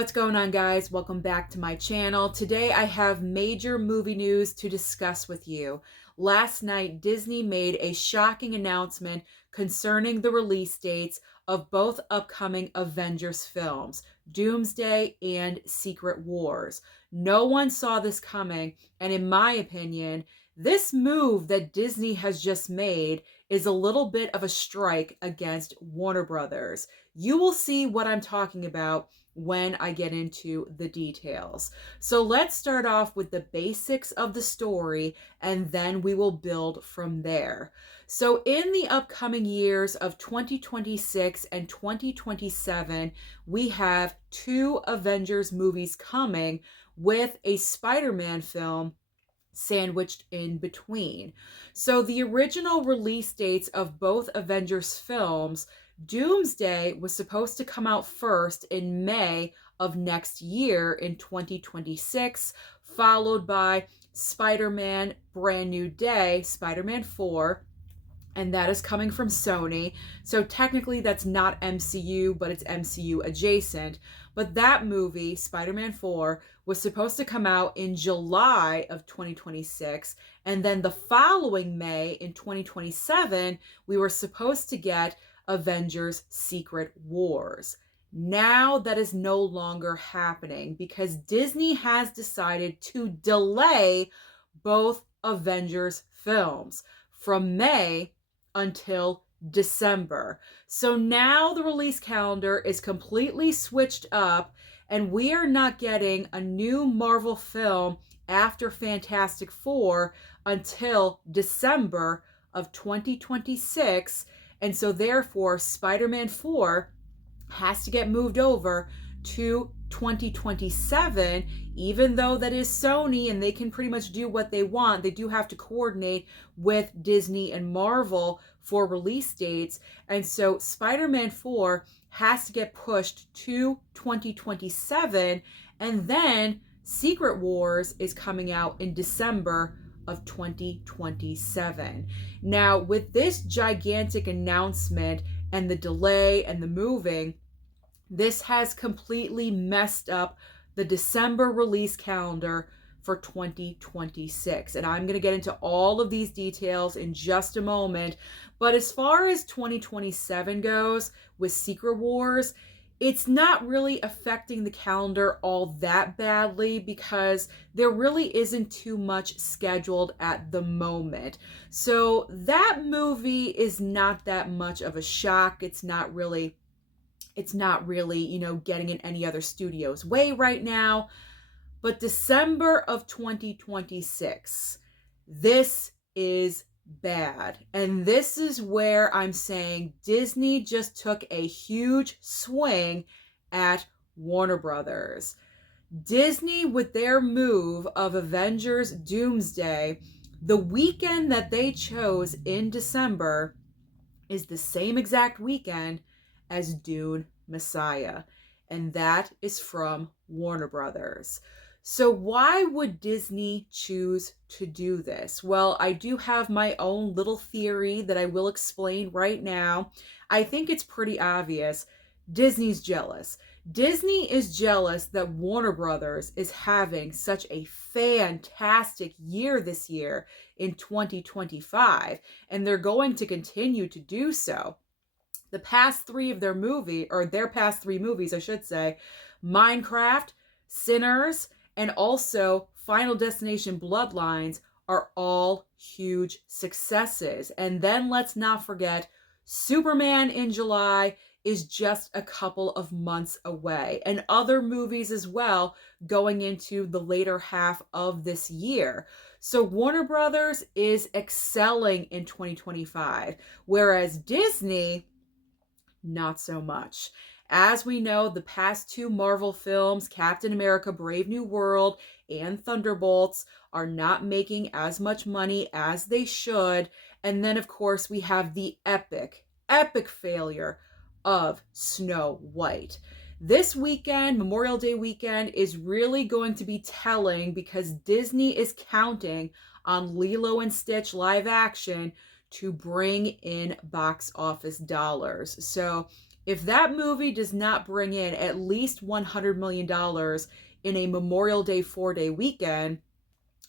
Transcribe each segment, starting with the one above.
What's going on, guys? Welcome back to my channel. Today I have major movie news to discuss with you. Last night, Disney made a shocking announcement concerning the release dates of both upcoming Avengers films, Doomsday and Secret Wars. No one saw this coming, and in my opinion, this move that Disney has just made is a little bit of a strike against Warner Brothers. You will see what I'm talking about when I get into the details. So let's start off with the basics of the story, and then we will build from there. So in the upcoming years of 2026 and 2027, we have two Avengers movies coming with a Spider-Man film sandwiched in between. So the original release dates of both Avengers films, Doomsday was supposed to come out first in May of next year in 2026, followed by Spider-Man Brand New Day, Spider-Man 4, and that is coming from Sony. So technically that's not MCU, but it's MCU adjacent. But that movie, Spider-Man 4, was supposed to come out in July of 2026. And then the following May in 2027, we were supposed to get Avengers Secret Wars. Now that is no longer happening because Disney has decided to delay both Avengers films from May until December. So now the release calendar is completely switched up, and we are not getting a new Marvel film after Fantastic Four until December of 2026. And so therefore, Spider-Man 4 has to get moved over to 2027, even though that is Sony and they can pretty much do what they want. They do have to coordinate with Disney and Marvel for release dates. And so Spider-Man 4 has to get pushed to 2027. And then Secret Wars is coming out in December of 2027. Now, with this gigantic announcement and the delay and the moving, this has completely messed up the December release calendar for 2026. And I'm going to get into all of these details in just a moment. But as far as 2027 goes with Secret Wars, it's not really affecting the calendar all that badly because there really isn't too much scheduled at the moment. So that movie is not that much of a shock. It's not really, getting in any other studio's way right now. But December of 2026, this is bad. And this is where I'm saying Disney just took a huge swing at Warner Brothers. Disney, with their move of Avengers Doomsday, the weekend that they chose in December is the same exact weekend as Dune Messiah, and that is from Warner Brothers. So why would Disney choose to do this? Well, I do have my own little theory that I will explain right now. I think it's pretty obvious. Disney's jealous. Disney is jealous that Warner Brothers is having such a fantastic year this year in 2025, and they're going to continue to do so. The past three of their past three movies, I should say, Minecraft, Sinners, and also Final Destination Bloodlines are all huge successes. And then let's not forget, Superman in July is just a couple of months away, and other movies as well going into the later half of this year. So Warner Brothers is excelling in 2025, whereas Disney, not so much. As we know, the past two Marvel films, Captain America Brave New World and Thunderbolts, are not making as much money as they should. And then, of course, we have the epic failure of Snow White. This weekend, Memorial Day weekend, is really going to be telling because Disney is counting on Lilo and Stitch live action to bring in box office dollars. So If that movie does not bring in at least $100 million in a Memorial Day 4-day weekend,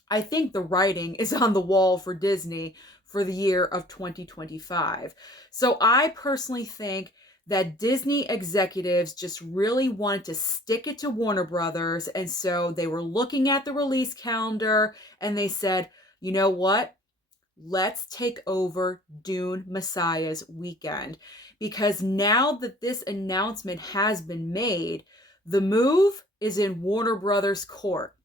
I think the writing is on the wall for Disney for the year of 2025. So I personally think that Disney executives just really wanted to stick it to Warner Brothers. And so they were looking at the release calendar and they said, you know what? Let's take over Dune Messiah's weekend. Because now that this announcement has been made, the move is in Warner Brothers' court.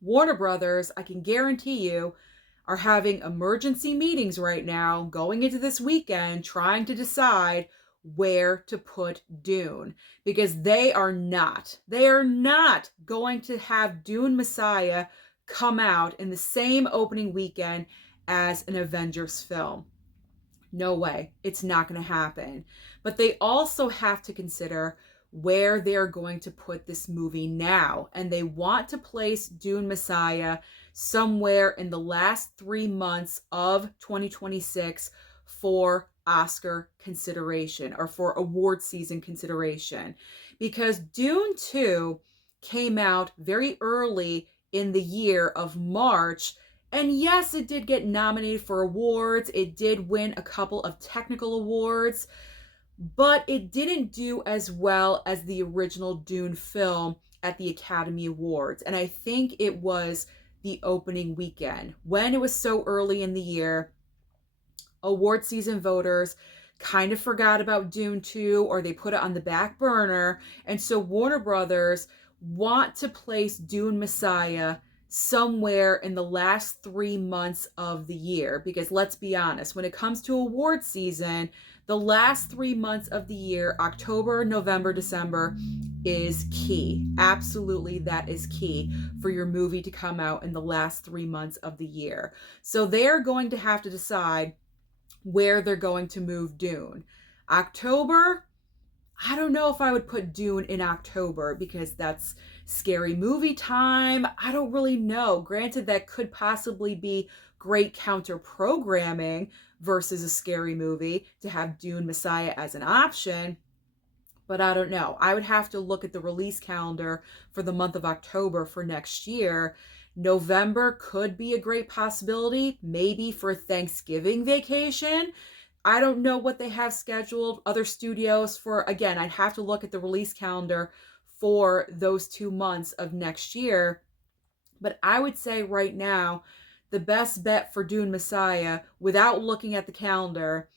Warner Brothers, I can guarantee you, are having emergency meetings right now going into this weekend trying to decide where to put Dune, because they are not going to have Dune Messiah come out in the same opening weekend as an Avengers film. No way. It's not going to happen. But they also have to consider where they're going to put this movie now. And they want to place Dune Messiah somewhere in the last 3 months of 2026 for Oscar consideration or for award season consideration. Because Dune 2 came out very early in the year of March. And yes, it did get nominated for awards. It did win a couple of technical awards, but it didn't do as well as the original Dune film at the Academy Awards. And I think it was the opening weekend. When it was so early in the year, award season voters kind of forgot about Dune 2, or they put it on the back burner. And so Warner Brothers want to place Dune Messiah somewhere in the last 3 months of the year. Because let's be honest, when it comes to award season, the last 3 months of the year, October, November, December, is key. Absolutely, that is key for your movie to come out in the last 3 months of the year. So they're going to have to decide where they're going to move Dune. October, I don't know if I would put Dune in October because that's scary movie time. I don't really know. Granted, that could possibly be great counter programming versus a scary movie to have Dune Messiah as an option, but I don't know. I would have to look at the release calendar for the month of October for next year. November could be a great possibility, maybe for Thanksgiving vacation. I don't know what they have scheduled, other studios for. Again, I'd have to look at the release calendar for those 2 months of next year. But I would say right now, the best bet for Dune Messiah, without looking at the calendar,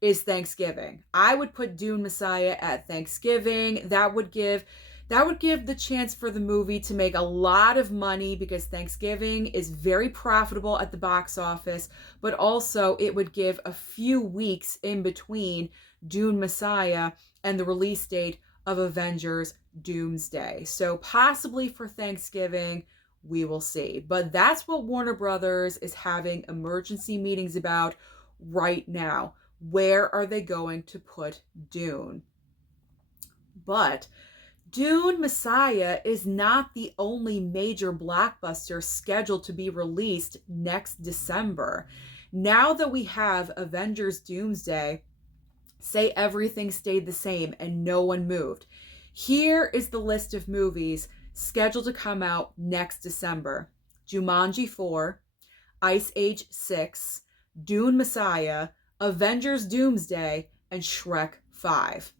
is Thanksgiving. I would put Dune Messiah at Thanksgiving. That would give the chance for the movie to make a lot of money, because Thanksgiving is very profitable at the box office, but also it would give a few weeks in between Dune Messiah and the release date of Avengers Doomsday. So possibly for Thanksgiving, we will see. But that's what Warner Brothers is having emergency meetings about right now. Where are they going to put Dune? But Dune Messiah is not the only major blockbuster scheduled to be released next December. Now that we have Avengers Doomsday, say everything stayed the same and no one moved, here is the list of movies scheduled to come out next December: Jumanji 4, Ice Age 6, Dune Messiah, Avengers Doomsday, and Shrek 5.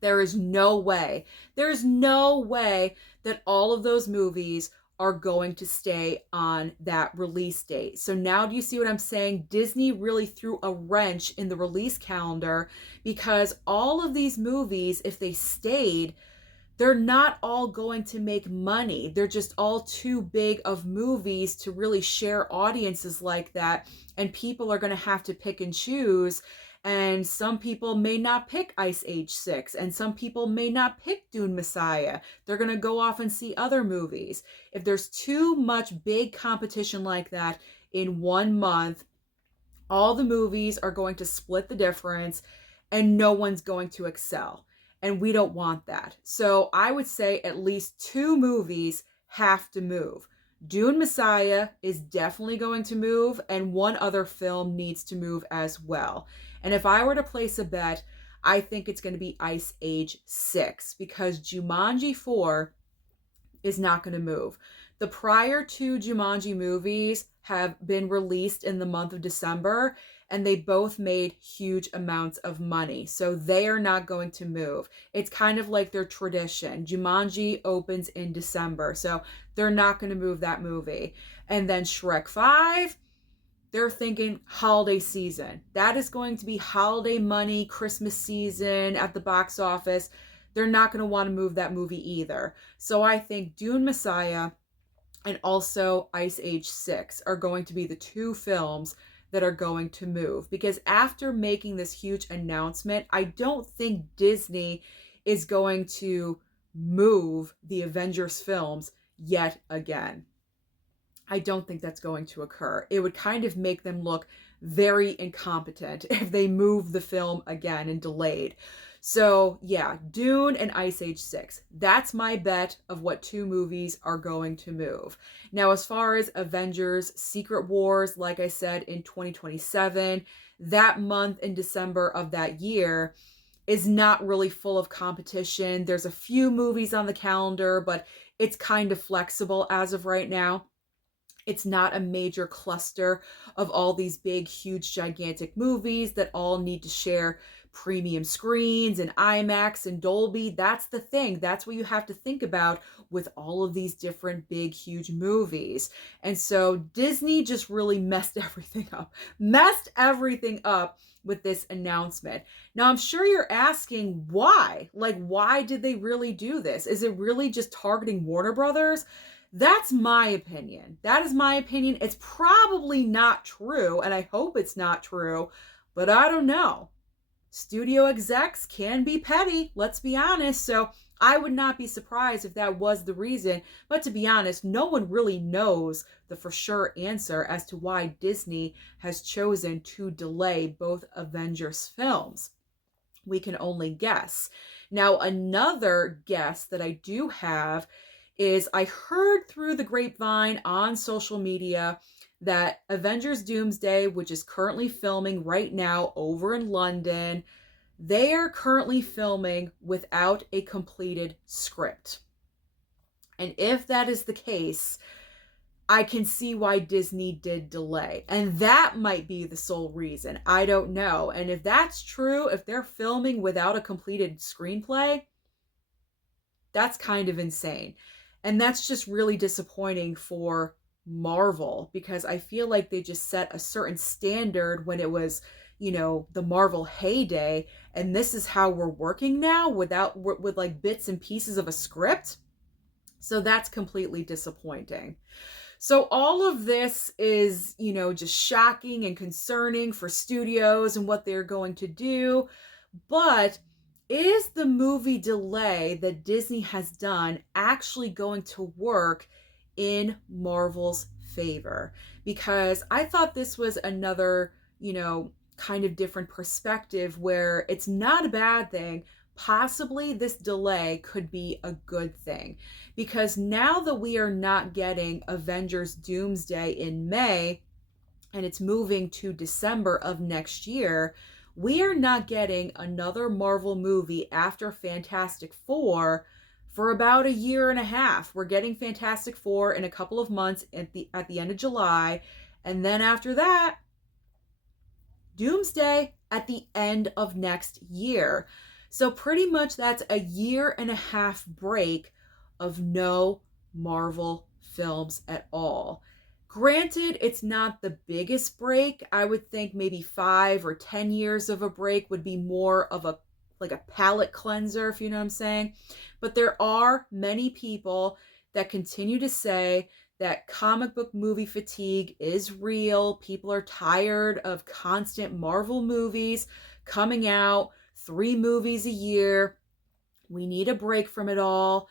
There is no way that all of those movies are going to stay on that release date. So now do you see what I'm saying? Disney really threw a wrench in the release calendar, because all of these movies, if they stayed, they're not all going to make money. They're just all too big of movies to really share audiences like that. And people are going to have to pick and choose. And some people may not pick Ice Age 6, and some people may not pick Dune Messiah. They're going to go off and see other movies. If there's too much big competition like that in 1 month, all the movies are going to split the difference and no one's going to excel. And we don't want that. So I would say at least 2 movies have to move. Dune Messiah is definitely going to move, and one other film needs to move as well. And if I were to place a bet, I think it's going to be Ice Age 6 because Jumanji 4 is not going to move. The prior two Jumanji movies have been released in the month of December, and they both made huge amounts of money. So they are not going to move. It's kind of like their tradition. Jumanji opens in December, so they're not going to move that movie. And then Shrek 5, they're thinking holiday season. That is going to be holiday money, Christmas season at the box office. They're not going to want to move that movie either. So I think Dune Messiah and also Ice Age 6 are going to be the two films that are going to move. Because after making this huge announcement, I don't think Disney is going to move the Avengers films yet again. I don't think that's going to occur. It would kind of make them look very incompetent if they move the film again and delayed. So yeah, Dune and Ice Age 6. That's my bet of what two movies are going to move. Now, as far as Avengers Secret Wars, like I said, in 2027, that month in December of that year is not really full of competition. There's a few movies on the calendar, but it's kind of flexible as of right now. It's not a major cluster of all these big, huge, gigantic movies that all need to share premium screens and IMAX and Dolby. That's the thing. That's what you have to think about with all of these different big, huge movies. And so Disney just really messed everything up with this announcement. Now, I'm sure you're asking why? Like, why did they really do this? Is it really just targeting Warner Brothers? That's my opinion. That is my opinion. It's probably not true, and I hope it's not true, but I don't know. Studio execs can be petty, let's be honest, so I would not be surprised if that was the reason, but to be honest, no one really knows the for sure answer as to why Disney has chosen to delay both Avengers films. We can only guess. Now, another guess that I do have is I heard through the grapevine on social media that Avengers Doomsday, which is currently filming right now over in London, they are currently filming without a completed script. And if that is the case, I can see why Disney did delay. And that might be the sole reason. I don't know. And if that's true, if they're filming without a completed screenplay, that's kind of insane. And that's just really disappointing for Marvel because I feel like they just set a certain standard when it was, the Marvel heyday. And this is how we're working now with like bits and pieces of a script. So that's completely disappointing. So all of this is, just shocking and concerning for studios and what they're going to do. But is the movie delay that Disney has done actually going to work in Marvel's favor? Because I thought this was another, kind of different perspective where it's not a bad thing. Possibly this delay could be a good thing. Because now that we are not getting Avengers Doomsday in May, and it's moving to December of next year, we are not getting another Marvel movie after Fantastic Four for about a year and a half. We're getting Fantastic Four in a couple of months at the end of July, and then after that, Doomsday at the end of next year. So pretty much that's a year and a half break of no Marvel films at all. Granted, it's not the biggest break. I would think maybe 5 or 10 years of a break would be more of a palate cleanser, if you know what I'm saying. But there are many people that continue to say that comic book movie fatigue is real. People are tired of constant Marvel movies coming out, 3 movies a year. We need a break from it all.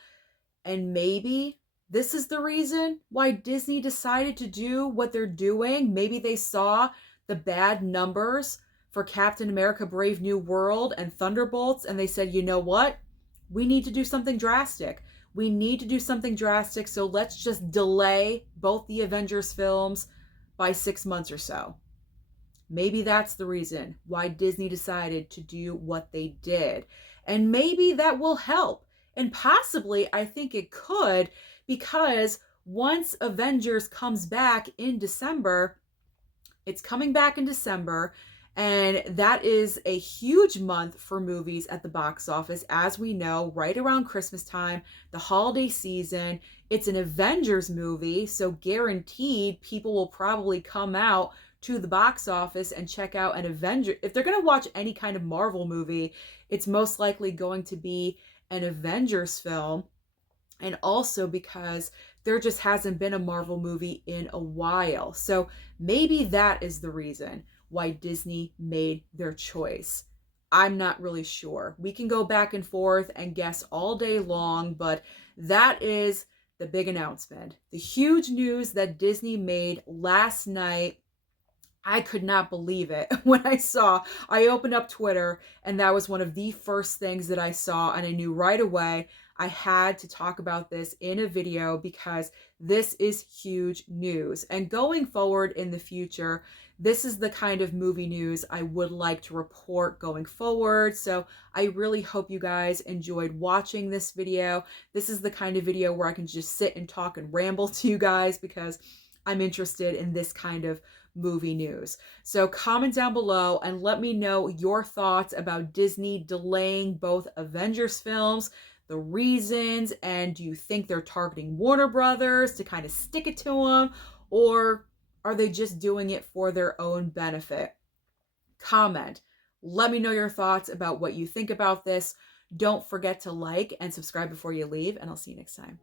And maybe this is the reason why Disney decided to do what they're doing. Maybe they saw the bad numbers for Captain America Brave New World and Thunderbolts, and they said, you know what? We need to do something drastic. We need to do something drastic, so let's just delay both the Avengers films by 6 months or so. Maybe that's the reason why Disney decided to do what they did. And maybe that will help. And possibly, I think it could, because once Avengers comes back in December, it's coming back in December, and that is a huge month for movies at the box office. As we know, right around Christmas time, the holiday season, it's an Avengers movie, so guaranteed people will probably come out to the box office and check out an Avenger. If they're going to watch any kind of Marvel movie, it's most likely going to be an Avengers film. And also because there just hasn't been a Marvel movie in a while. So maybe that is the reason why Disney made their choice. I'm not really sure. We can go back and forth and guess all day long, but that is the big announcement. The huge news that Disney made last night. I could not believe it when I opened up Twitter, and that was one of the first things that I saw, and I knew right away I had to talk about this in a video because this is huge news. And going forward in the future, this is the kind of movie news I would like to report going forward. So I really hope you guys enjoyed watching this video. This is the kind of video where I can just sit and talk and ramble to you guys because I'm interested in this kind of movie news. So comment down below and let me know your thoughts about Disney delaying both Avengers films, the reasons, and do you think they're targeting Warner Brothers to kind of stick it to them, or are they just doing it for their own benefit? Comment. Let me know your thoughts about what you think about this. Don't forget to like and subscribe before you leave, and I'll see you next time.